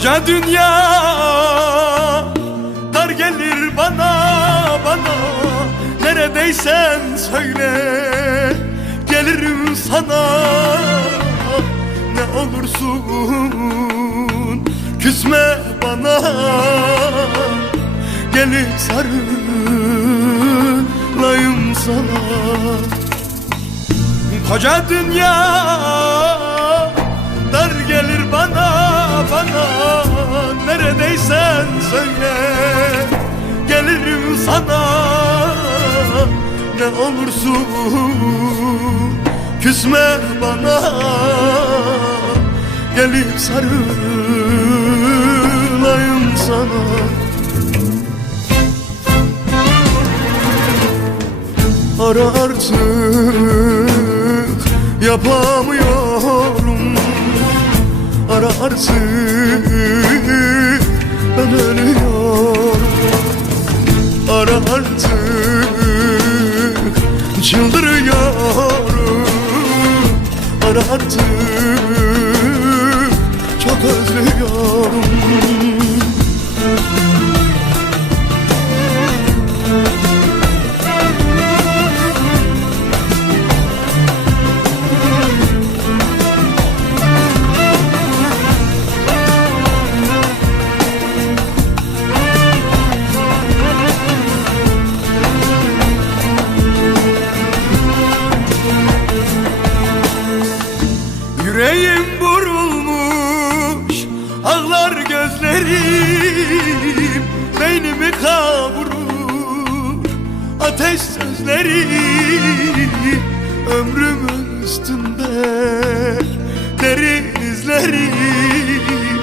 Koca dünya dar gelir bana neredeysen söyle, gelirim sana. Ne olursun küsme bana, gelip sarılayım sana. Koca dünya dar gelir bana neredeysen söyle, gelirim sana. Ne olursun küsme bana, gelip sarılayım sana. Ara artık yapamıyorum, ara artık ben ölüyorum. Ara artık çıldırıyorum, ara artık çok özlüyorum. Yüreğim burulmuş, ağlar gözlerim, beynimi kavurur ateş sözlerim. Ömrümün üstünde derin izlerim,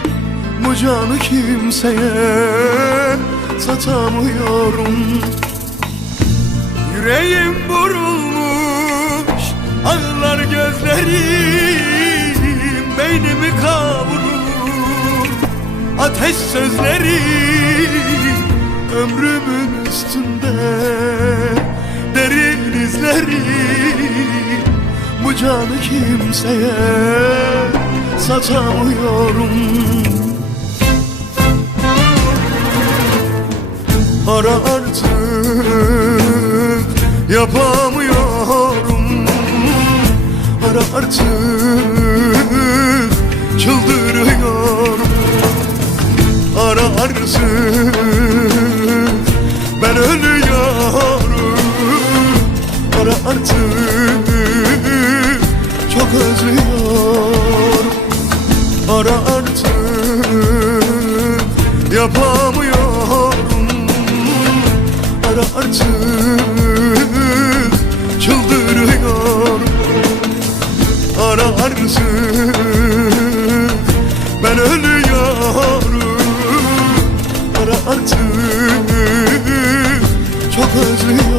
bu canı kimseye satamıyorum. Yüreğim burulmuş, ağlar gözlerim, beynimi kavurur ateş sözlerim. Ömrümün üstünde derin izlerim, bu canı kimseye satamıyorum. Ara artık yapamıyorum, ara artık çıldırıyorum. Ara artık ben ölüyorum, ara artık çok özlüyorum. Ara artık yapamıyorum, ara artık çıldırıyorum. Ara artık ben ölüyorum, ara artık çok özlüyorum.